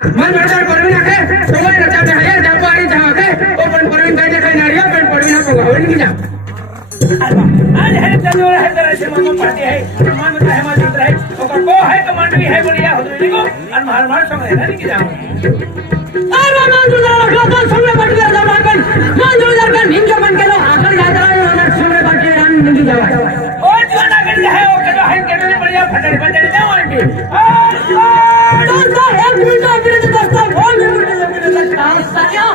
मन बरोबर परवीन आहे सोय रचाते आहे जापो आणि जाके ओ पण परवीन काय काय नारियो पण परवीन को गावण की जा आज है चलो है तरह से मनो पार्टी है मन में है मन है ओकर को है कमांड भी है बढ़िया हो गई को और मार मार संग है नहीं की जाओ अरे मांजुदार का संग बट गया जमाकन मांजुदार का निंजा बन के लो आकर जाता है संग बट के राम निंजी जावा ओ जोना कर है ओ के है के बढ़िया फटड़ फटड़ जाओ आंटी दोस्त एक मिनट अपने दोस्त फोन में मेरे साथ साया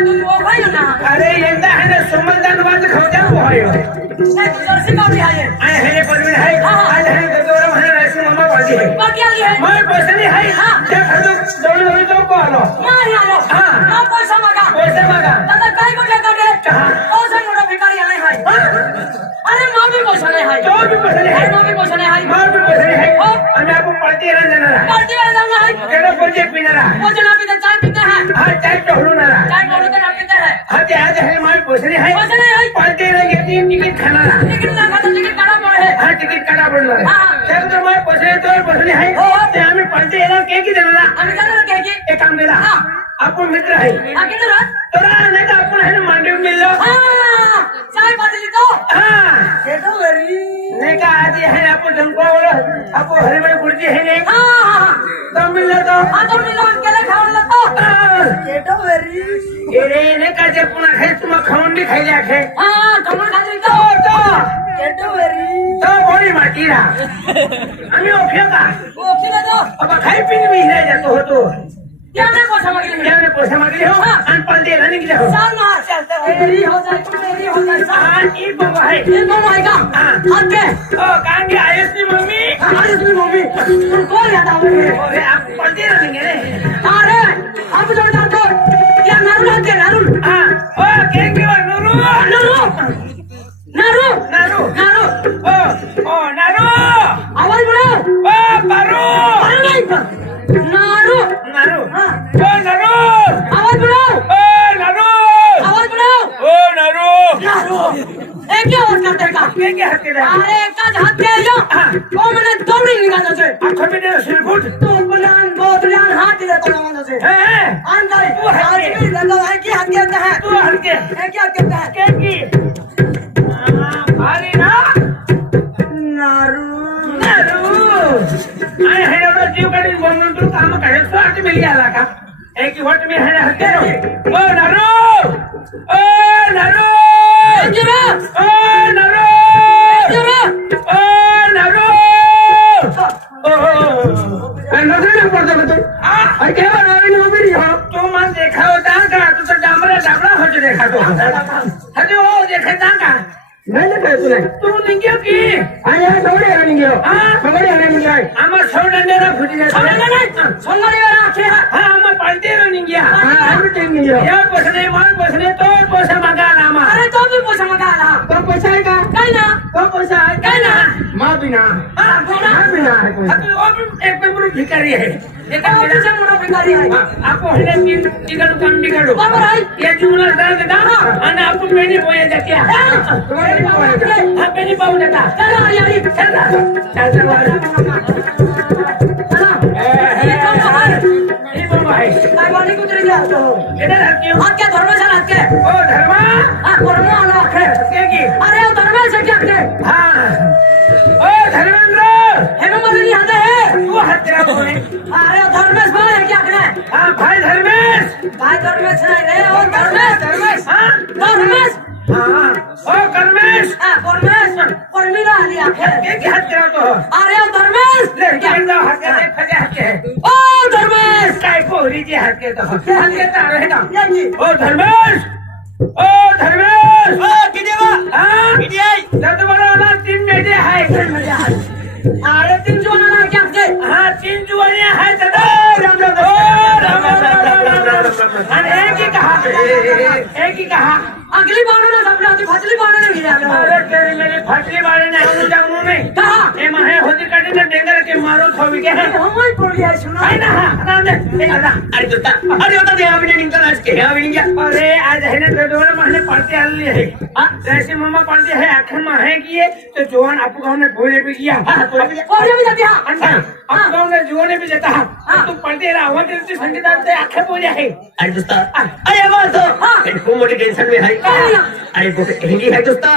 अरे एकदा है ना सोमलदान वाज खावजा होयो जर्सी का भी है आए है परवीन है आज है गजोरा है राशि मामा बाजी है बाकी आली है मैं पैसे नहीं है क्या खर्चो दौड़ दौड़ तो को आलो मार आलो हां ना पैसा मांगा दादा काय को क्या करे पैसा मोड़ा भिखारी आए है अरे मां भी पैसा नहीं है तो भी पैसे नहीं है मां भी पैसा नहीं है मां भी पैसे नहीं है हम आपको पार्टी रहने देना पार्टी वाला जाना है केड़ा पोजे पीना भोजन पीते चाय पीते हैं हां चाय तो हुनु ना चाय बोलो तो ना पीते हैं आज आज है मैं पैसे नहीं है पैसा नहीं है पार्टी रह गई टिकट खाना टिकट ना खाता टिकट काटा पड़े है हां टिकट काटा पड़ला चल तो मैं पैसे तो पैसे नहीं है ते हमें पार्टी है के की देना हम जाना के की एक काम मेरा आपको मित्र है आके ना तोरा नहीं का अपन है मांडव मिल लो हां चाय बदली तो हां ये तो वेरी नहीं का आज है आपको ढंको वाला आपको हरे में गुर्जी है नहीं हां तो मिल लो तो हां तो मिलो अकेले खावन लगतो ये तो वेरी ये ने का जे पुना खाई तुम खावन भी खाई जाखे हां कमल खातिर तो ये तो वेरी तो बड़ी माटीरा हमें ओफिया वो खिले तो अब खाई पीने भी रह जातो हो तो क्या मैं पैसा मांग ली क्या ने पैसा मांगी हो अनपढ़ दे रहने की जाओ साल ना चलते हो मेरी हो जाए तुम मेरी हो जाए हां ई बाबा है ये मामा आएगा हां के ओ कहां के आयुष की मम्मी हमारी अपनी मम्मी तुम कौन याद आओगे अरे आप पढ़ते रहेंगे अरे हम जो जाते क्या नारू आते नारू हां ओ केंगे नूरू नारू नारू नारू नारू ओ नारू आवाज बढ़ाओ ओ पारू अरे नहीं नारू नारू हां ओ नारू आवाज बढ़ाओ ओ नारू आवाज बढ़ाओ ओ नारू नारू एक क्या आवाज करते का केंगे हत्ते रे अरे का हाथ के आयो वो मैंने दौड़ी निकाल दे आंखों में तेरा सिर फुट तो बलान बोतलान हाथ दे तो लगा दे है अंदर वो हाथ में लगा है कि हाथ कहता है तू हल्के है क्या कहता है केंगी भारी ना नारू नारू आय है ना जीव काढून बोलून तू काम काय स्वार्थ मिली आला का एक वट में है हत्ते रो ओ नारू ओ नारू जरा ओ नारू जरा ओ नारू ओ नजर पड़ता तो आई क्या रावी नो मेरी हो तू मन देखा होता का तू तो डामरा डामरा हो जो देखा तो हजे हो देखा का नहीं देखा तूने तू निंगियो की आया थोड़े आने गयो हां थोड़े आने में जाए आमा छोड़ने ना फुटी जाए सोनाली वाला आखे हां आमा पलटे रो निंगिया हां एवरीथिंग गयो या पोसने मार पोसने तो पोसा मगा नामा अरे तो भी पैसा मंगा ला तो पैसा है का कहीं ना तो पोसा है कहीं ना मां बिना हां मां बिना है कोई अब वो भी एक नंबर भिखारी है एक और पीछे मोड़ा भिखारी है आपको हले तीन टिकट काम टिकट बराबर है ये जुमला दान दा आणि आपण मेनी पोये जात्या तुम्हारे भी पाए हा पेनी पाऊ देता चलो यारी चल चल ए बाबा है काय वाली को तेरे क्या तो केडा राखियो हाथ क्या धर्मशाला हाथ के ओ धर्मा हां धर्म आला आखे के की अरे वो धर्म से क्या के हां ओ धर्मेंद्र हे मम्मा नहीं आते है तू हट तेरा कौन है? अरे धर्मेश भाई है क्या करें? हाँ भाई धर्मेश। भाई धर्मेश नहीं रे, ओ धर्मेश। हाँ धर्मेश। हाँ ओ कर्मेश। धर्मेश परमिला लिया आखिर। ये क्या हाथ तेरा तो? अरे ओ धर्मेश। ले क्या ना हाथ के फटे हाथ के है। ओ धर्मेश। काय को रीजे हाथ के तो हाथ के तार है ना। ये जी। ओ धर्मेश। ओ धर्मेश। ओ किदेवा। हाँ किदे? दर्द बड़ा वाला 3 बेटे है। अरे 3 जुआना ना क्या के? हाँ 3 जुआने है दादा। राम राम। ओ राम राम। अरे एक ही कहा अगली बार ना सब आती फसली बार ना गिरा। अरे तेरी मेरी फटली बारे ने हम जाऊं नहीं कहा ए महे होती काटे ने डेंगर के मारो थोवी के है हमारी पड़ गया सुना है ना हाँ दे अरे होता दे आविने निकल आज के आविने क्या अरे आज है ना तो दोबारा महीने पढ़ते आ लिए है जैसे मम्मा पढ़ते है आखिर में है किए तो जवान आपको गाँव ने भोले भी किया और भी जाती हां आप गाँव ने जुआने भी जाता है तू पढ़ते रहा हुआ तेरे संगीत से आंखें बोले है अरे दोस्ता अरे बात तो खूब मोटी टेंशन में है अरे वो हिंदी है दोस्ता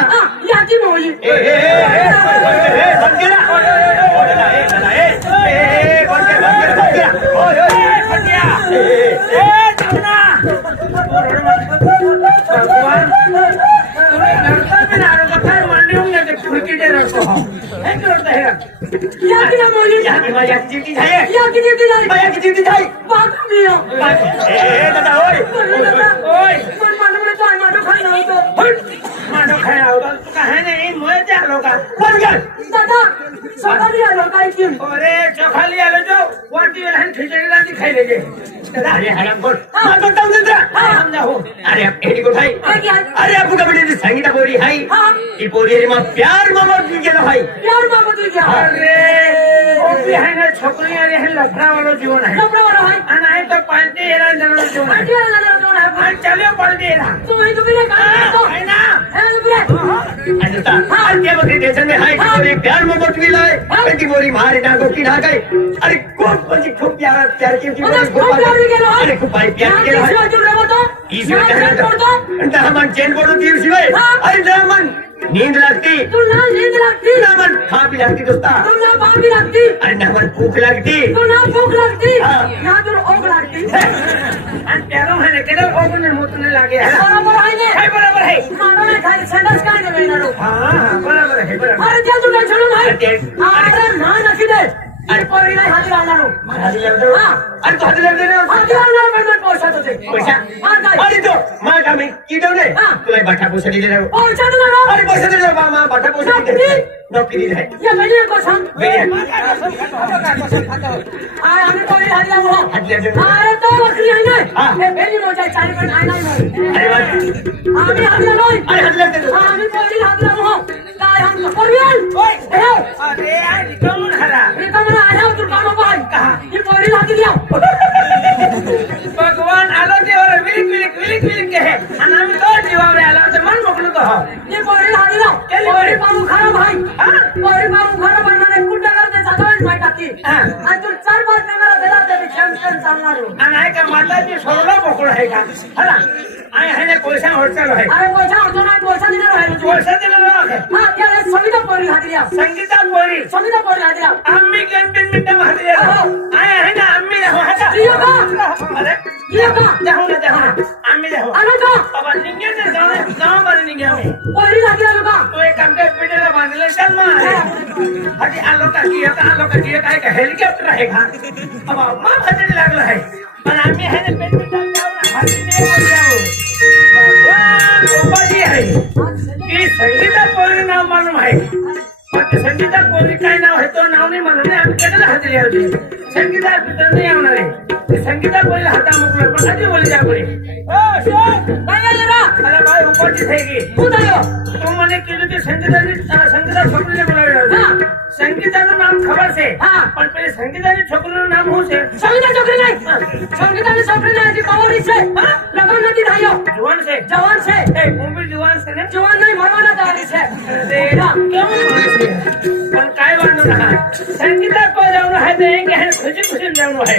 याची मोई बंद केला याची ना मोई याची ड्युटी आहे याची ड्युटी झाली याची ड्युटी आहे बाथरूम लियो दादा ओय ओय मन मानून तो माटो खाई नव्हतो मानो खाया होता तू कहे नहीं मोए ते आलो का बंद कर दादा सकाळी आलो काय की अरे चोखा लिया लो जो वाटी वाला खिचड़ी रांधी खाई लेगे अरे हरामखोर मैं तो बताऊं तेरा हम जाओ अरे अब एडी को भाई अरे आपको कबड्डी की संगीता बोरी है ये बोरी रे मां प्यार मामा की गेलो है प्यार मागो तू क्या अरे ओ भी है ना छोकरी अरे है लफड़ा वाला जीवन है कपड़ा वाला है अना है तो पालते एरा जनरल जीवन है आजी वाला जो है हाँ चलो पालते एरा तू वही तो मेरे काम तो है ना है बुरे अरे दोस्ता आज क्या बकरी टेंशन में है कि बोरी प्यार मामा की लाए कि बोरी मारे ना को की ना गई अरे कौन पंजी खूब प्यार की अरे खूब भाई प्यार के इसी वजह मन चैन बोलो की उसी में अरे मन नींद लगती तू ना नींद लगती ना मन खा भी लगती दोस्ता तू ना खा भी लगती अरे ना मन भूख लगती तू ना भूख लगती ना तू ओग लगती अन प्यारों है ना केवल ओगन में मुतने लगे है बराबर है मानो ने खाली संडास काय ने वेनारो हाँ बराबर है बराबर अरे क्या तू टेंशन नहीं अरे ना नखी दे अरे पोरी नाही हाती लावणार हाती लावतो अरे तो हाती लावतो ना हाती लावणार म्हणजे पैसा तो दे पैसा अरे तो मां का मी किडो ने तुला बाठा पैसा दिले रे पैसा तू ना अरे पैसा दिले मामा बाठा पैसा दिले नौकरी दिले ये मेरी को सांग बेरिया आय आम्ही पोरी हाती लावू अरे तो बकरी आहे ना हे बेली मोजा चाली पण आहे नाही अरे वाह आम्ही हाती लावू अरे हाती लावतो आम्ही पोरी हाती लावू काय हम पोरील ओय अरे आज कौन हरा रिकामना आया तू काम पाय कहा ये पोरी हाती लिया भगवान आलो ते और विलिक के है आणि आम्ही तो जीवावर आलो तर मन मोकळं तो हो ये पोरी हाती लाव पोरी पाऊ खराब भाई पोरी पाऊ खराब म्हणजे कुठे करते साधारण माहिती टाकी आणि तू 4-5 जणांना दिला तरी चॅम्पियन चालणार आणि आहे का माताजी सोडला मोकळं आहे का हला आहे है ना पैसा होटल आहे अरे पैसा होतो नाही पैसा देणार आहे तू पैसा दिलेला आहे हां त्याला सविता पोरी हाती लिया संगीता पोरी सविता पोरी हाती लिया आम्ही गणपती मिनिटं मारली आहे ना आम्ही राहू है का ये का अरे ये का जाऊ ना आम्ही राहू आला का बाबा निघे ते गाव मध्ये निघे आम्ही पोरी हाती लिया का तो एक काम कर पिढीला बांधले चल मग हटी आलो का काय का हेलिकॉप्टर आहे का बाबा मग हटडी लागलं आहे पण आम्ही आहे ना पेन उपाधी आहे की संगीता पोरी नाव मालूम आहे पण संगीता पोरी काय नाव आहे तो नाव नाही मालूम नाही आम्ही कशाला हातली होती संगीता पितर नाही येणार आहे संगीता पोरीला हाता मोकला पण आधी बोली जा पोरी काय जरा अरे भाई उपाधी आहे की उदायो तू મને કીધું કે સંગીતા છોકરીને બોલાવી આવ્યો સંગીતાનું નામ ખબર છે પણ પેલી સંગીતાની છોકરીનું નામ શું છે संगीता छोकरी नाही संगीताની છોકરી नाही ती કવરી છે લગન નથી થયો જુવાન છે જવાન છે એ હું બી જુવાન છે ને જવાન નહીં મરવાના તૈયારી છે તેરા કેવું પણ કાઈ વાંધો ના સંગીતા કોઈ જવાનું હે તો એક હે ખુશી ખુશી જવાનું હે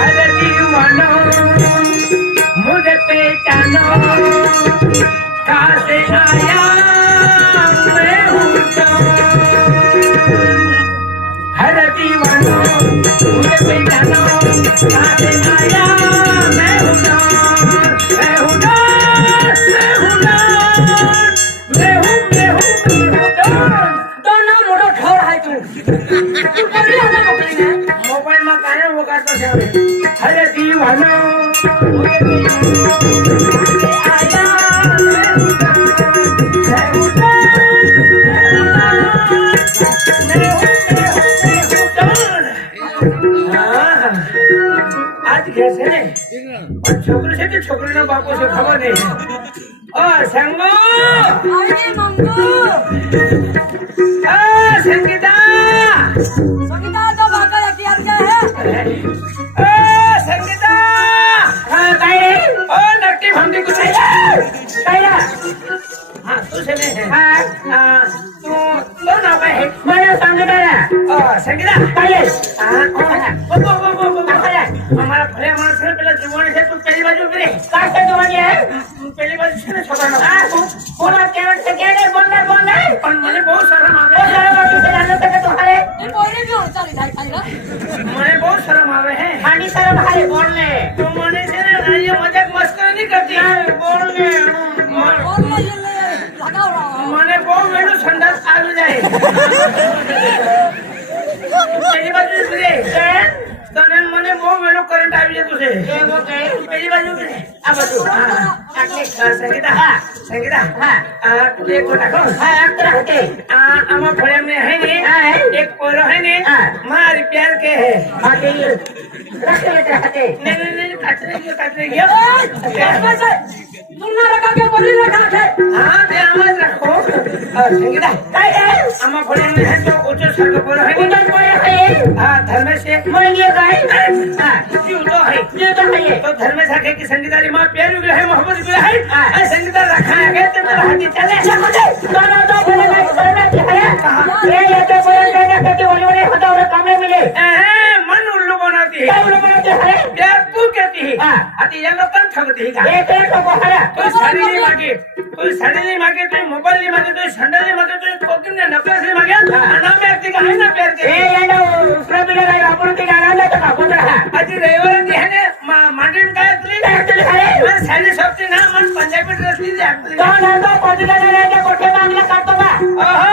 अरे दीवानो मुझे पहचानो कहाँ से आया मैं हूँ तो मुझे पहचानो कहाँ से आया मैं हूँ डॉन मैं हूँ डॉन मैं हूँ डॉन मैं हूँ डॉन दोनों मोटो ठोर है तू कभी आना मोबाइल में मोबाइल में काहे वो करता है अरे दीवानो मुझे पहचानो आया मैं हूँ डॉन मैं हूँ आज कैसे ने छोकरी से कि छोकरी ना बापू से खबर नहीं ओ संगो अरे मंगू संगीता संगीता तो भागा अख्तियार क्या है संगीता काय रे ओ नक्की भंडी कुछ काय रे हाँ तू से नहीं है हाँ तू कौन नाम है मला संगीता रे संगीता काय रे कौन है वो हमारा भले हमारा से पहले जुबान से तू पहली बाजू पे काय से तुम्हारी है पहली बाजू से छोटा ना हाँ बोला केवल से क्या रे बोलना पर मैंने बहुत शर्म आ वो सारा बात से जानने तक तुम्हारे ये बोलने भी होना चाहिए था खाली मैंने बहुत शर्म आवे हैं खानी सारा भाई बोलने तो मैंने से ये मजाक मस्करी नहीं करती बोलने बोलने ये लगा रहा मैंने बहुत वेलू संडास आ जाए पहली बाजू से तने મને બહુ વેલો કરંટ આવી જાય તુસે એ ઓકે પેલી બાજુ આ બાજુ આટલે સંગીતા સંગીતા તું એક કોટા કો हाँ एक्टर होते આમાં ફળિયા મે હે ને हाँ એક પોરો હે ને हाँ મારી પ્યાર के है आते रखते लेते रहते नहीं काटने गया तुमने रखा के बोली रखा थे हाँ ते आवाज रखो संगीता काय रे आमा फळिया में है तो ऊंचो सरको पोरो है उधर कोई है हाँ धर्मेश से बोलिए काय हाँ क्यों तो है ये तो है तो धर्मेश आके की संगीता री मां प्यार उगला है मोहब्बत उगला है हाँ। संगीता रखा है तो मेरा हाथी चले दोनों तो बोले भाई करना चाहिए ये तो बोले देना कि बोली होता और कमरे मिले मन उल्लू बनाती क्या है बोले बोले है प्यार तू कहती है हाँ। अति ये लोग ठगती है का एक एक को बोला कोई साड़ी नहीं मांगे कोई साड़ी नहीं मांगे कोई मोबाइल नहीं मांगे कोई सैंडल नहीं मांगे कोई कोकिन ने नकलेस नहीं मांगे ना में व्यक्ति का है ना प्यार के ये ना उसने भी लगाई अपन के गाना ले तो बोल रहा अति रविवार की है ने मांडन का तुली मैं साड़ी शॉपती ना मन पंजाबी ड्रेस ली जाती तो ना तो पति का ले के कोठे मांगला काटो बा ओहो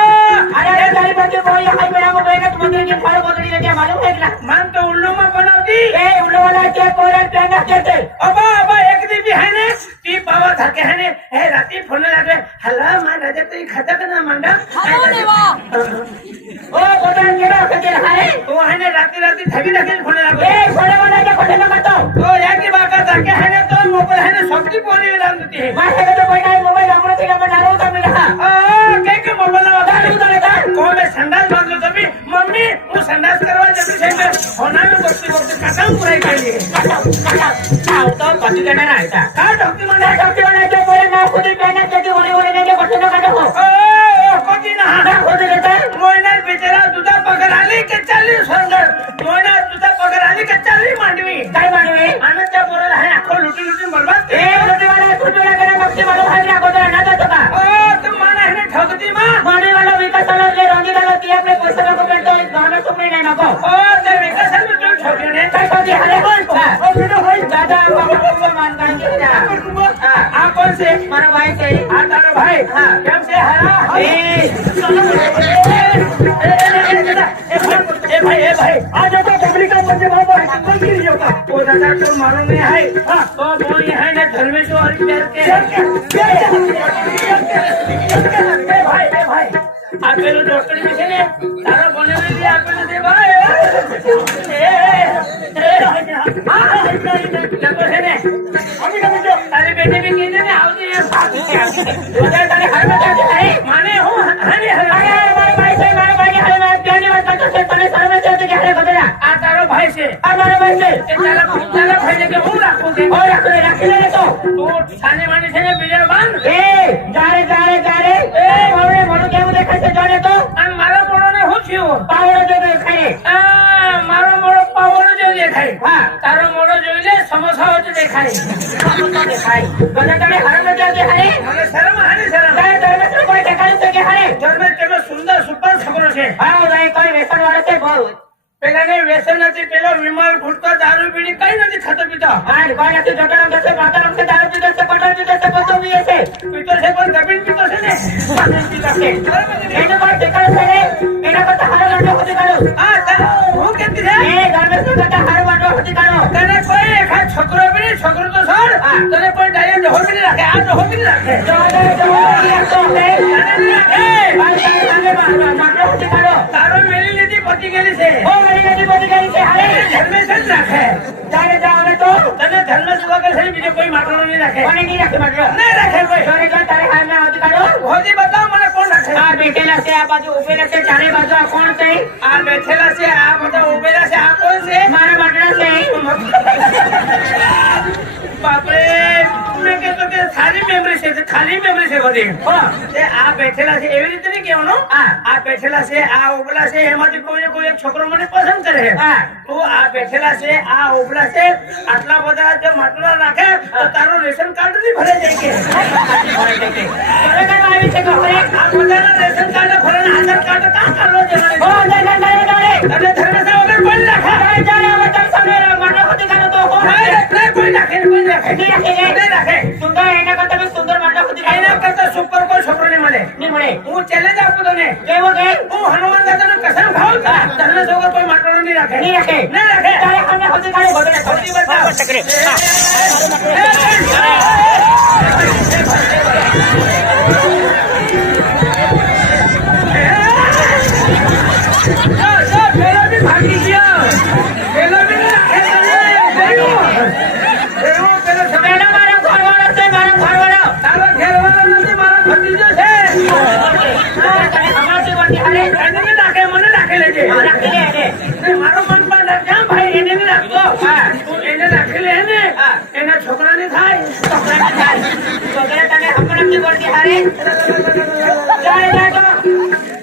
अरे गाड़ी बच्चे कोई हाई मेरा को बेगा तो मंदिर के फल बदली लेके मालूम है क्या मन तो उल्लू में बनाती ए उल्लू वाला के कोरा कहना कहते अब एक दिन भी है ने ती पावा थके है ने हे राती फोन लगे हल्ला मां राजा तो खाता करना मंडा खाओ ले वाह ओ कोटा केड़ा के है तो है ने राती थकी फोन लगे ए कोड़े वाला के कोठे में काटो तो याकी बाका थके है ने तो मोबाइल है ने सबकी पोरी डाल देती है मैं है तो कोई नहीं मोबाइल अपने के में डालो तो मिला के मोबाइल में डालो तो लेता को मैं संडास बांध लो तभी मम्मी वो संडास करवा जब से होना में बक्सी खत्म पूरा कर लिए आओ तो पति का ना आया का डॉक्टर माने डॉक्टर वाला के बोले ना खुद कहना चाहिए बोले के कोठे में काटो ओ कोती ना ना खुद लेता मोयना बेचारा दुधा पकड़ आली के चाली संगर मोयना दुधा पकड़ आली के चाली मांडवी काय मानवे आनंद बोल है आखो लुटी बर्बाद ए रोटी वाला खुद वाला के बक्से वाला है ना कोठे ना तो का ओ तुम माना है ने ठगती मां माने वाला विकास वाला ले रंगी वाला की अपने पैसा को पेटो गाना तुमने नहीं नको ओ ते विकास में जो ठगे ने काय को दिया हरे ओ बिनो होई दादा बाबा मान कान के ना आप कौन से मारा भाई से आ तारा भाई हाँ। केम से हरा ए भाई आज तो पब्लिक का बच्चे बाबा कोई नहीं होता ओ दादा तो मालूम नहीं है तो बोली है ने धर्मेश और प्यार के ए भाई आप पेलो डॉक्टर भी से ने तारा बने में भी आप ने दे भाई देखो से ने अभी कभी जो तारे बेटे भी कहते ने आओ जी उधर तारे घर में क्या है माने हो हने हमारे भाई से हमारे प्यारी बात करते से तने सर में चलते क्या है बदला आ तारो भाई से हमारे भाई से तारा भाई ने के हूं रखोगे और रख ले तो तो थाने वाले से ने बिजर बांध ए जा रे ए मोरे के मुझे कैसे जाने तो अन मारा मोड़ो ने हो छियो पावर जो देखाए मारो मोड़ो पावर जो देखाय हां तारो मोड़ो જોઈલે સમોસા હોત દેખાય देखाए बदला तने हर में क्या देखाए મને શરમ આને શરમ काय धर्म से कोई देखाए तो क्या है ધર્મે કેલો સુંદર સુપર છોકરો છે हां भाई कोई वेसन वाले से बहुत પેલાને વ્યસન નથી, પેલો વિમલ ગુટકો દારૂ બીડી કઈ નથી ખાતો પીતો. આ કોઈ નથી જટારામ જશે માતારામ છે દારૂ પીધો છે પટલ પીધો છે બધું પીએ છે પીતો છે પણ દબીને પીતો છે ને. પાછળ પીધો છે એનો કોઈ ઠેકાણું છે ને એના કરતા હારો વાંટો સુધી કાઢો હા હું કેતી છે એ ગરમેશ કરતા હારો વાંટો સુધી કાઢો તને કોઈ એકાદ છોકરો બી નહીં, છોકરો તો છોડ. તને કોઈ ડાયન ડહોર બી નહીં રાખે, આ ડહોર બી નહીં રાખે. તારો મેલી લીધી પતી ગયેલી છે. ધર્મેશ જ રાખે. તને ધર્મેશ વગર છે ને બીજો કોઈ માટલો નહીં રાખે. નહીં રાખે કોઈ. હોજી બતાવ મને કોણ રાખે. આ બેઠેલા છે આ બાજુ ઉભેલા છે ચારે બાજુ આ કોણ છે આ બેઠેલા છે, આ બધા ઉભેલા છે, આ કોણ છે? મારા બાટલા છે બાપરે, મેં કહેતો કે સારી મેમરી છે, ખાલી મેમરી છે બધી. તે આ બેઠેલા છે એવી રીતે નહીં કહેવાનું. આ બેઠેલા છે, આ ઉભલા છે, એમાંથી કોઈ કોઈ એક છોકરો મને પસંદ કરે છે. તો આ બેઠેલા છે, આ ઉભલા છે, આટલા બધા જો માટલા રાખે તો તારું રેશન કાર્ડ નહીં ભરાઈ જાય કે. ખરેખર આવી છે આ બધાના રેશન કાર્ડ ભરે ને આધાર કાર્ડ કાં કરવો છે મારે? તને ધર્મેશ વગર કોઈ નહીં રાખે. કોઈ રાખે ને કોઈ રાખે નહીં રાખે. સુંદર એના કરતા બી સુંદર માટલા સુધી એના કરતા સુપર કોઈ છોકરો નહીં મળે. નહીં મળે હું ચેલેન્જ આપું તને. કેવો કે હું હનુમાન દાદાનું કસમ ખાઉં ધર્મેશ વગર કોઈ માટલો નહીં રાખે. નહીં રાખે નહીં રાખે. તારે સામે સુધી કાઢે બગડે સૌથી બતાવ. પેલો બી ભાગી ગયો. પેલો બી નહીં રાખે તને. પેલો સમય પેલા મારા ઘરવાળો છે મારા ઘરવાળો તારો ઘેરવાળો નથી, મારો ભત્રીજો છે. હમણાંથી વળતી હાલે એને નહીં રાખે, મને રાખી લેજે. રાખી લે એને નહીં, મારો મન પણ રાખ. ક્યાં ભાઈ એને નહીં રાખતો. તું એને રાખી લે ને એના છોકરાને થાય. છોકરા તને હમણાંથી વળતી હાલે ચાલે જાતો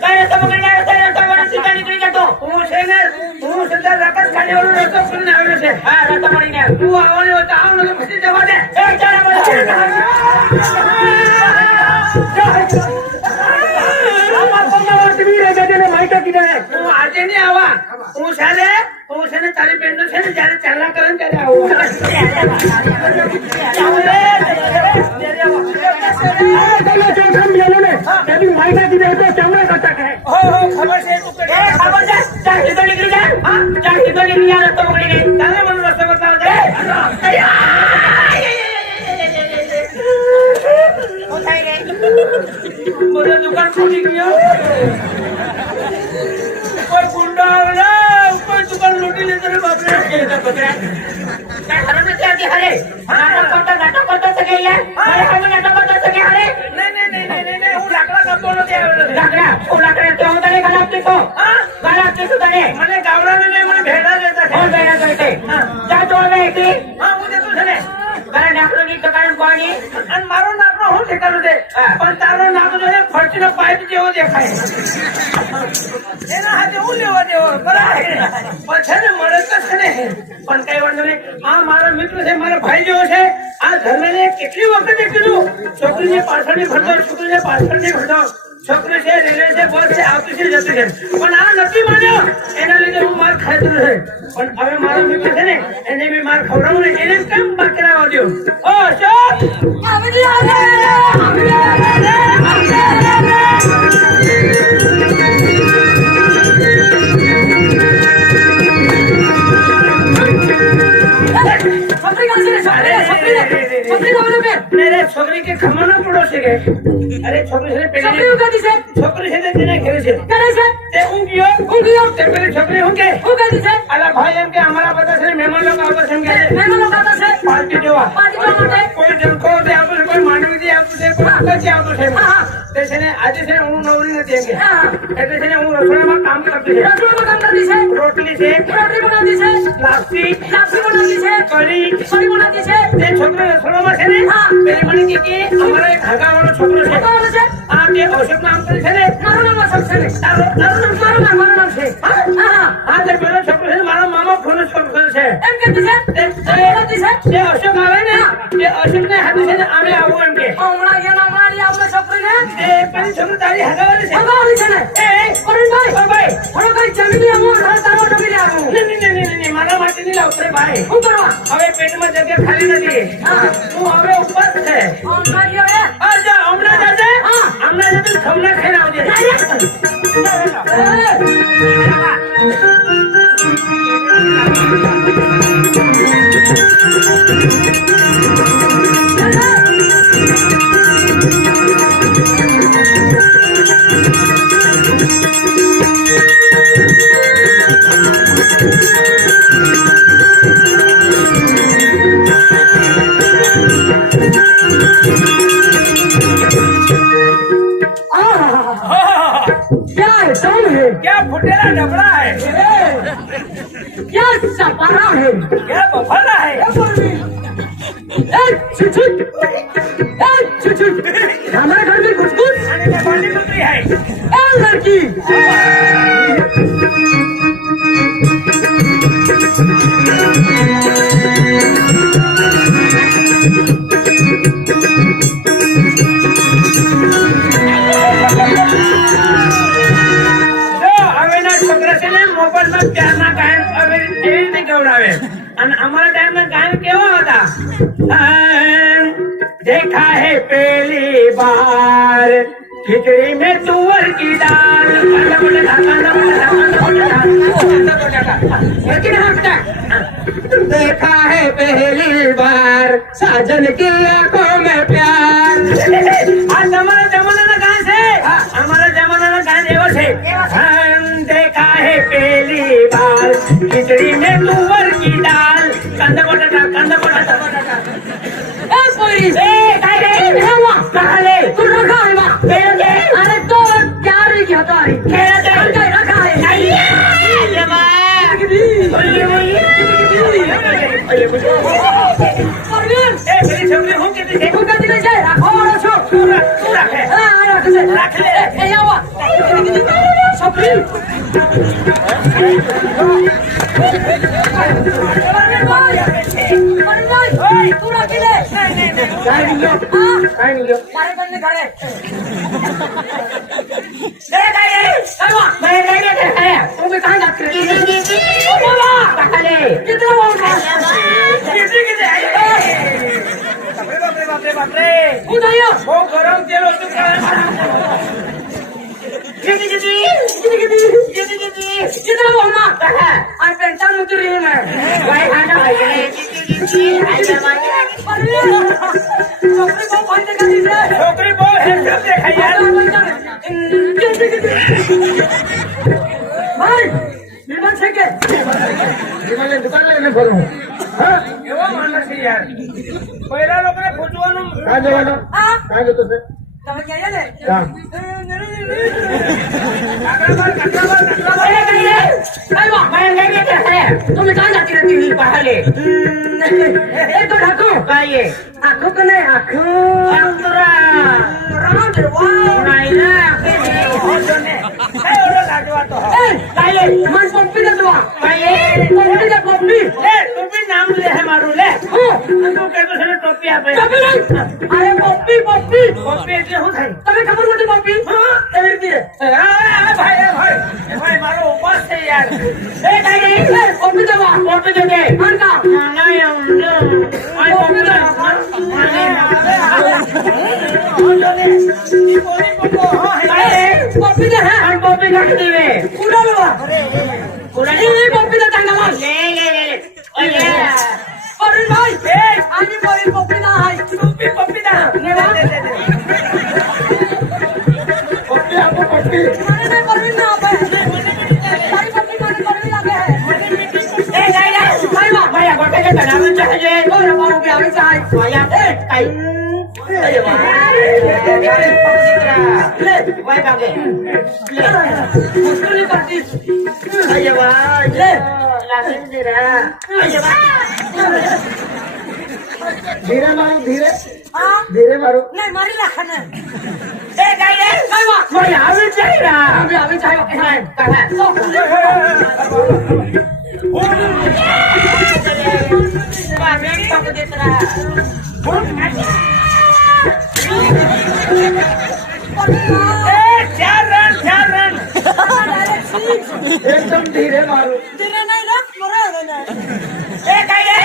કઈ રસ્તો પકડી આવ્યો છે રસ્તો વળી સીધા નીકળી જતો હું છે ને હું સીધા રકત ખાલી વાળો રસ્તો કરીને આવ્યો છે. હા રસ્તો મળીને તું આવવાની હોય તો આવ, ને પછી જવા દે. એક ચાલા બોલો હું આજે નહીં આવા. હું છે ને તારી બેન છે ને જયારે ચાલના કરે ને ત્યારે આવું. હો ખબર છે તું કે ખબર છે ચાલ સીધો નીકળી જા ચાલ સીધો નીકળી જા રસ્તો પકડીને તને મને રસ્તો બતાવ દે. હું થઈ ગઈ બધો દુકાન ફૂટી ગયો. કોઈ ગુંડો આવે, કોઈ દુકાન લૂંટી લેતો રે બાપરે. કઈ હરણ નથી આવતી હારે નાટક કરતો શકે યાર મારે સામે નાટક કરતો શકે હારે નહીં, હું લાકડા કાપતો નથી આવેલો. લાકડા તો હું તને ગાળ આપતી છું ગાળ આપતી છું તને મને ગાવડાને નહીં, મને ભેડા લેતા છે. કોણ બેડા કરે છે જા તો હવે એકલી હા હું જતો છે ને. મારા નાકનું ની ટકાનું કોની અને મારો નાકનો હું ઠેકાણું છે પણ તારો નાક જો છે ફરતીનો પાઇપ જેવો દેખાય. એના હાથે હું લેવા દેવો બરાબર. પણ છે ને મળે તો છે ને પણ કઈ વાંધો નહીં. આ મારો મિત્ર છે, મારો ભાઈ જેવો છે. આ ધર્મને કેટલી વખતે કીધું છોકરીને પાછળની ભરતો, છોકરીને પાછળની ભરતો. છોકરી છે, રેલવે છે, બસ છે, આવતી છે, જતી છે. પણ આ નથી માન્યો. એના લીધે હું માર ખાતો છે. પણ હવે મારો મિત્ર છે ને એને બી માર ખવડાવું ને એને કેમ બાર કરાવવા દો. ઓ અશોક છોકરી કે ખમણો પડો છે કે અરે છોકરી છે છોકરી છે તેને ઘેરે છે તે ઊંઘ્યો તે પેલી છોકરી હું કે અલા ભાઈ એમ કે અમારા બધા છે મહેમાન લોકો આવતા છે એમ કે પાર્ટી દેવા કોઈ જમકો તે આવતું છે, કોઈ માંડવી થી આવતું છે, કોઈ આકાશથી આવતું છે. તે છે ને આજે છે ને હું નવરી નથી એમ કે એટલે છે ને હું રસોડામાં કામ કરતી છે. રોટલી છે, લાપસી, કઢી. તે છોકરો રસોડામાં છે ને પેલી મને કે અમારો એક હગાવાળો છોકરો છે આ તે અશોક નામ કરે છે ને તારું નામ છે. હા તે પેલો છોકરો છે મારો મામા ખોનો છોકરો છે. તે અશોક આવે ને તે અશોક ને હાથે છે ને અમે આવું એમ કે આપણે છોકરીને એ પેલી છોકરી તારી હગાવાની છે ભગાવવાની છે ને એ પરવીનભાઈ ઓ ભાઈ થોડો કઈ જમીન આવું તારો જમીન આવું નહીં, મારા માટે નહીં લાવતો રે ભાઈ શું કરવા હવે પેટમાં જગ્યા ખાલી નથી તું હવે ઉપવાસ છે હમણાં હમણાં જાજે હમણાં જતું ખવના ખાઈને આવજે क्या है दम है क्या फुटेला डबड़ा है क्या सपना है क्या बफाला है हमारे घर में कुछ कुछ खाने का बाटी कुतरी है लड़की મોબાઈલમાં પ્યારના ગાયન હવે એવી રીતે ગવડાવે અને અમારા ટાઈમમાં ગાયન કેવો હતા देखा है पहली बार खिचड़ी में तुअर की दाल देखा है पहली बार साजन की आंखों में प्यार આ તમારા જમાનાના ગાયન છે અમારા જમાનાના ગાયન એવો છે देखा है पहली बार खिचड़ी में तुअर की दाल कंदा बटाटा तू रखा है माँ अरे तो क्या रही क्या तारी रखा है પેલી છોકરી હું કીધી છે હું કદી છે રાખો વાળો છો તું રાખે રાખ લે એ આવા છોકરી તું રાખી લે કાઈ નહીં મારે બંને ઘરે मैं नहीं है तुम भी कहाँ जाते हो बोला कितना बोल बाप रे बताइए वो गरम तेल होતું कितना बोलना और पेंशन मुझे रही मैं भाई खाना छोकरी को फोन देखा दीजिए छोकरी बो हैंडसम देखा यार भाई विमान से के દુકાન લઈને ફરું એવો માણસ છે યાર પહેલા લોકોને પૂછવાનું કાં જવાનું हाँ કાં જતો છે તમે क्या ले કાં तुम कहाँ जाती रहती हुई बाहर ले एक तो ढाको ये आँखों को नहीं आँखों मन पप्पी दे दो पप्पी दे पप्पी તું બી નામ લે હે મારું લે તું કહેતો છે ને ટોપી આપે अरे पप्पी पप्पी ટોપી એટલે શું થાય તમે ખબર નથી પપ્પી એવી રીતે ભાઈ મારો ઉપવાસ છે યાર પપ્પી દેવા ટોપી દે દે કોણ કા पप्पी दे है ટોપી નાખી દેવે पूरा लो पूरा ये पप्पी दे टांगा मार अरे भाई आगे कोई पप्पी ना है ટોપી પપ્પી દા પપ્પી આપો પપ્પી मारे में परवीन ना पे सारी पप्पी मारे परवीन लागे है भाई मां ભાઈ ગોટે કે તણાવ ચાહે और हमारो भी आवे चाहे ભાઈ કઈ ले ભાઈ બાગે मुश्किल नहीं करती અરે ભાઈ ले લાગે જરા અરે ભાઈ ધીરે મારું ધીરે हाँ ધીરે મારું नहीं मारी लाखने ભાઈ વાહ ભાઈ આવે ચાહે अभी आवे चाहे કહે तो ભાઈ પક દેતરા धीरे मारू धीरे नाही ना बरोबर नाही ए काय रे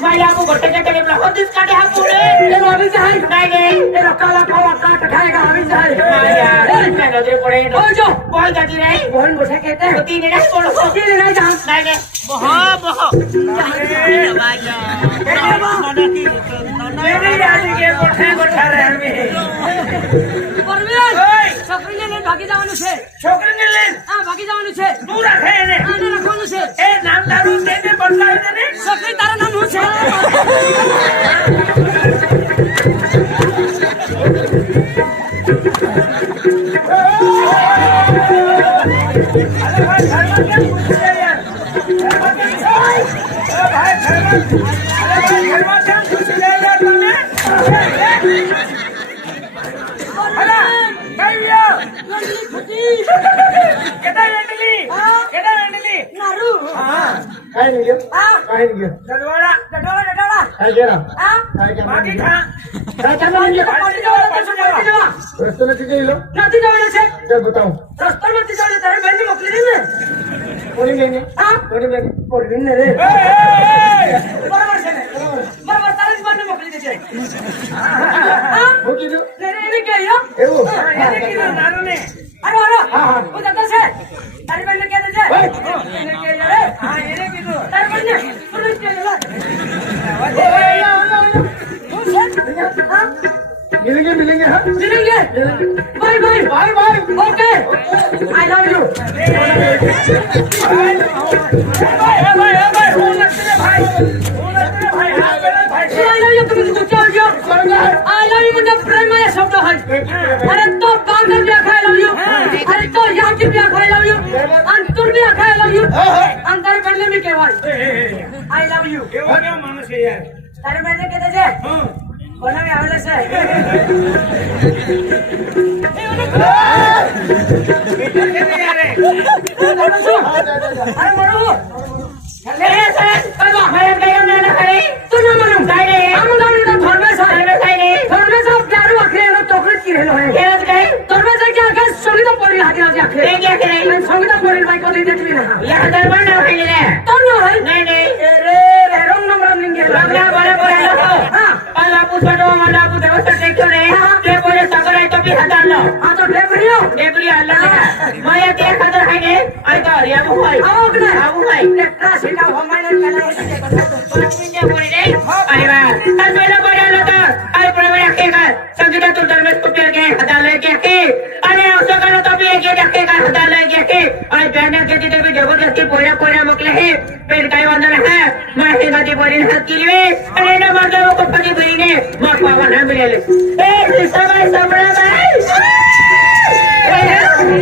माझ्या आपू घोटाच्या टेबला होतीस का ते हा पुढे ये अभी जाए काय गे ये काला काला काट खाएगा अभी जाए माझ्या नजरे पडे ओ जो बोल जाती रे कौन बोला कहते हैं तीन नाही बोलो तीन नहीं जान नाही गे मेरी याद के गोठा गोठा रहे में પરવીન છોકરીને લઈને ભાગી જવાનું છે છોકરીને લઈને હા ભાગી જવાનું છે તું રાખે એને આને રાખવાનું છે એ નામ તારું તેને બદલાવી દે ને છોકરી તારું નામ શું છે અરે ભાઈ ઘરમાં કેમ ઘૂસી યાર ઘરમાં કેમ છો અરે ભાઈ ઘરમાં કેમ ઘૂસી યાર તમે અરે કઈ ગયો લંગડી ફૂટી કેટા વેંડલી નારું હા काय नहीं गया હા काय नहीं गया દડવાડા ડડોળા काय गया હા काय क्या માગી ખા काय क्या मांगे પાટી જવા તો પાટી જવા रस्ते में कितने लो નથી જવાનું છે चल बताओ રસ્તો નથી જવાનું તારે બેન મોકલી દે ને कोणी लेंगे હા कोणी लेंगे कोणी लेंगे रे બરાબર છે ને બરાબર તારે જ બેન મોકલી દેજે હા हो की जो એને કે યો एवो એને કીધું નાનું ને અરે અરે હા, હા. હું જતો છે તારી બેન કે દેજે એને કે રે હા એને કીધું તારી બેન તું જ કે લે हाँ मिलेंगे मिलेंगे हाँ मिलेंगे bye bye bye bye okay I love you I love you तुम्ही कुठे आलो आई लव यू म्हणजे प्रेमाचा शब्द आहे अरे तो बांधर भी आखा लव यू अरे तो याची भी आखा लव यू आणि तू भी आखा लव यू आणि तारी बनले मी केवाय आई लव यू માણસ છે યાર તારી બેન કે દેજે બનાવી આવેલા છે अरे म्हणू जबरदस्ती पोऱ्या पोऱ्या मोकले हे पेन काय वांदा है मासे गाती पोरी हात केली अरे ना मारला वो पप्पा बहिणी मग बाबा ना मिळाले ए सबाई सबळा बाई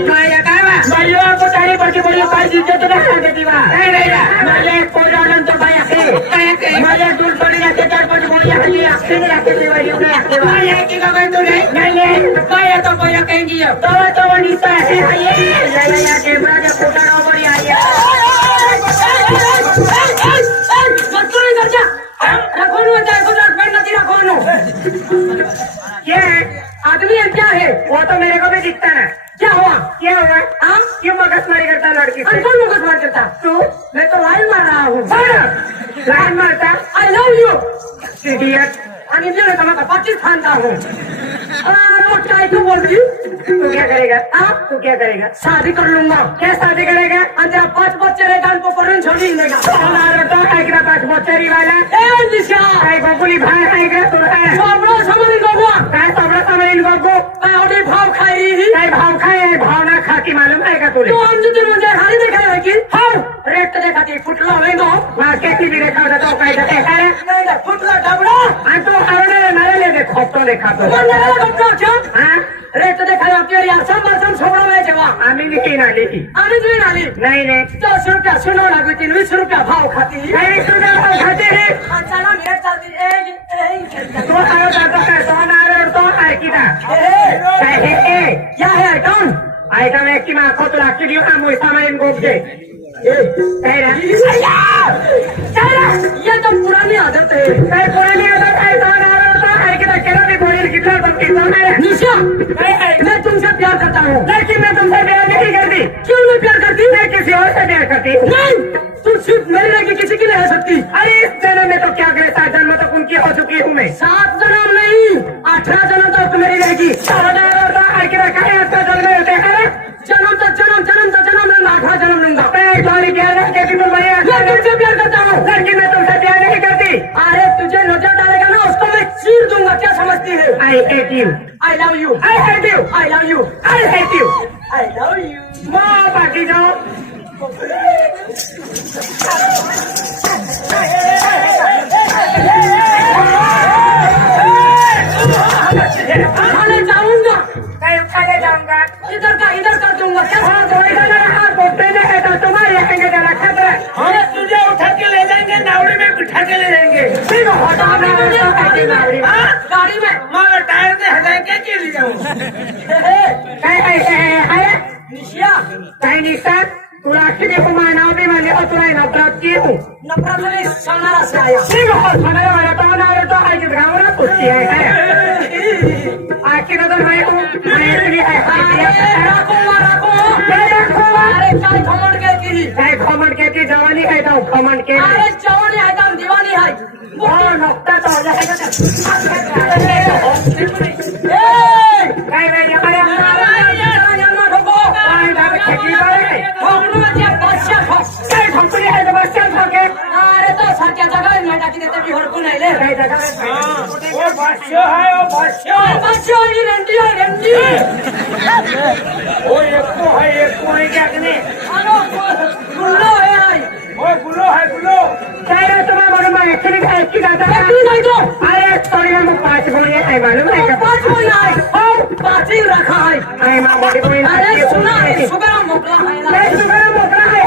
माया काय वा माझ्या पोटारी पडकी पडली काय इज्जत ना सांगती वा नाही नाही माझ्या एक पोराला तो बाई आहे माझ्या दूर पडली असते चार पाच बोली हल्ली अक्षे नाही असते ती वाली नाही असते वा या की का काय तू नाही नाही काय तो पोया केंगी तो निसा है या केबराच्या पोटारा बरी आहे आदमी है क्या है वो तो मेरे को भी दिखता है क्या हुआ क्या हुआ हाँ क्यों मगजमारी करता लड़की से? कौन मुकदमा करता तू मैं तो लाइन मार रहा हूँ लाइन मारता आई लव यू इडियट आणि मैं तो मैं पाकिस्तान का हूँ काय क्यों बोल रही तू क्या करेगा हाँ तू क्या करेगा शादी कर लूंगा क्या शादी करेगा आणि तेरा 5 बच्चे रहेगा उनको पढ़ने छोड़ी देगा तो पास बच्चेरी वाला ए दिशा काय गोकुली भाई है का तू है सोबड़ा समरी गोगो काय सबड़ा सामान गोगो काय ऑडी भाव खाई रही काय भाव खाए भाव ना खाती मालूम है का तुले तू आमची दिन म्हणजे हारी देखा है की हाव रेट देखा ती फुटला होएगा मार्केट भी देखा होता तो काय जाते है नाही ना फुटला डबडा आणि तो आवडे मारे ले दे खोटो देखा तो मला डबडा छा हाँ रेट देखा आपल्या या संभाषण सोबड़ा में जेवा आम्ही लिखी ना लिखी आम्ही जी आली नहीं नहीं 10 रुपया सुनो लागू 20 रुपया भाव खाती नहीं सुना भाव खाते हैं चला मेरे चालती ए तो आयो जातो काय तो नारे तो आहे की ना काय हे क्या है आइटम आयटम एक की माखो तो लाकी दियो ना मुई सामान गोप दे काय रा ये तो पुरानी आदत है काय पुरानी आदत है तो नारे तो आहे की ना केला भी बोली कितना तो की तो नारे निशा मैं तुमसे प्यार करता हूँ लेकिन मैं तुमसे प्यार नहीं करती क्यों नहीं प्यार करती मैं किसी और से प्यार करती नहीं, तू सिर्फ मेरी रहेगी, किसी की नहीं हो सकती। अरे इस जन्म में तो क्या करे, 7 जन्म तक उनकी हो चुकी हूँ मैं। 7 जन्म नहीं, 18 जन्म तक तू मेरी रहेगी। जन्म तक जन्म लूंगा, 18 जन्म लूंगा। मैं तुझसे प्यार करता हूँ। लड़की में तुमसे प्यार नहीं करती। अरे तुझे नजर डालेगा ना, उसको मैं चीर दूंगा, क्या समझती है? I hate you. I love you, I hate you. I love you, I hate you. I love you. वो बाकी जाओ। खाने जाऊंगा, खाने जाऊंगा। इधर कर दूंगा, क्या समझ तुम्हारे आएंगे जरा खतरा। अरे तुझे उठा के ले जाएंगे, नावड़ी में बिठा के ले जाएंगे। गाड़ी में मगर टायर से हटाएंगे के ले जाऊँ। निशिया तुला किती मानाव बी म्हणजे तुला नफरत की हूँ नफरत वाली सोनारा से आया। ठीक है सोनारा वाला तो ना तो आई के गाँव ना कुछ है आखिर तो मैं हूँ मैं इतनी है रखो अरे चाय घमंड के की चाहे घमंड के जवानी है तो घमंड के अरे जवानी है तो दीवानी है। वो नुकता तो हो जाएगा अरे तो सारख्या जगह नाही टाकी देते की हडकून आले वो बादशाह है, वो बादशाह। बच्चों ही रेंटी है रेंटी। वो एक को है क्या कने? अरे गुल्लो है आई, वो गुलो है गुलो। चाहे तुम्हें मालूम है एक की जाता है तू नहीं तो अरे थोड़ी में 5 बोलिए है मालूम है क्या 5 कोई आए और 5 ही रखा है। आई मां बोली कोई अरे सुना है सुबह मोकला है ना मैं सुगरम मोकला है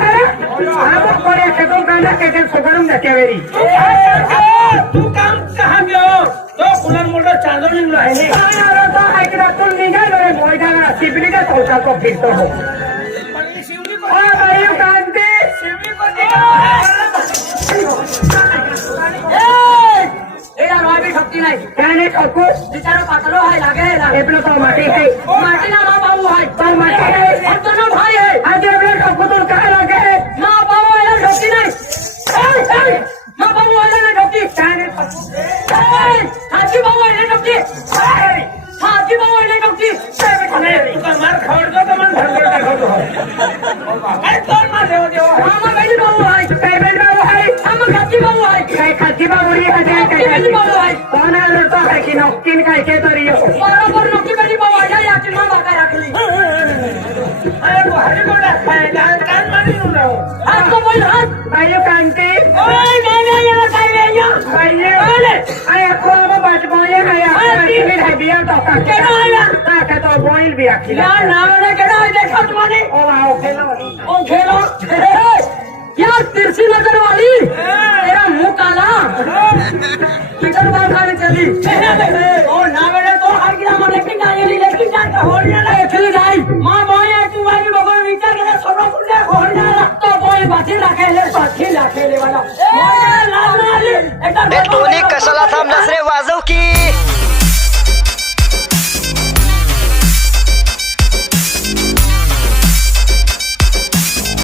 हम कोरे से तो गाना के सुगरम दके वेरी तू काम कहाँ गयो? तो कुलर मोटर चांदोली में है नहीं। अरे तो आई के तुम निकल रे बोल जाना सिबली का सोचा को फिर तो हो शिवली को ओ भाई कांते शिवली को देखो। एला राबी शक्ति नाही कहने को बिचारा पातलो है लागे लागे एपलो तो माटी है माटी ना माँ बाबू है तो माटी है हम दोनों भाई है। आज एपलो को तो कह लगे माँ बाबू एला शक्ति नहीं माँ बाबू एला नहीं शक्ति कहने हाथी बाबू एला शक्ति हाथी बाबू एला शक्ति तू का मार खबर दो तो मन भर कर दो। अरे कौन मार दे मामा गैली बाबू है कई बेल बाबू है हम खाती बाबू है कई खाती बाबू री है गैली बाबू है कौन है लड़का है कि नौकिन का के तो रियो बरोबर नोकी गैली बाबू है या कि मामा का रख ली। अरे वो हरी गोड़ा खाए जान कान मारी हूँ ना। हाथ तो बोल हाथ भाइयों कांते ओए नहीं ये खाई रे या भाइयों अरे को अब बात बोले है फिर है बिया तो का केना आया का तो बोल भी आखिर यार नाम ने केना देखा तुम्हारे ओ आओ खेलो ओ खेलो यार तिरछी नजर वाली तेरा मुंह काला किधर बात खाने चली ओ नावेड़े तो हर गिरा माने लेकिन जान का हो गया ना चली जाई मां बोए तू वाली बगल विचार के छोड़ो पुण्य हो गया तो बोए बाती रखे ले वाला टोनी कशाला थांबलास रे वाजव की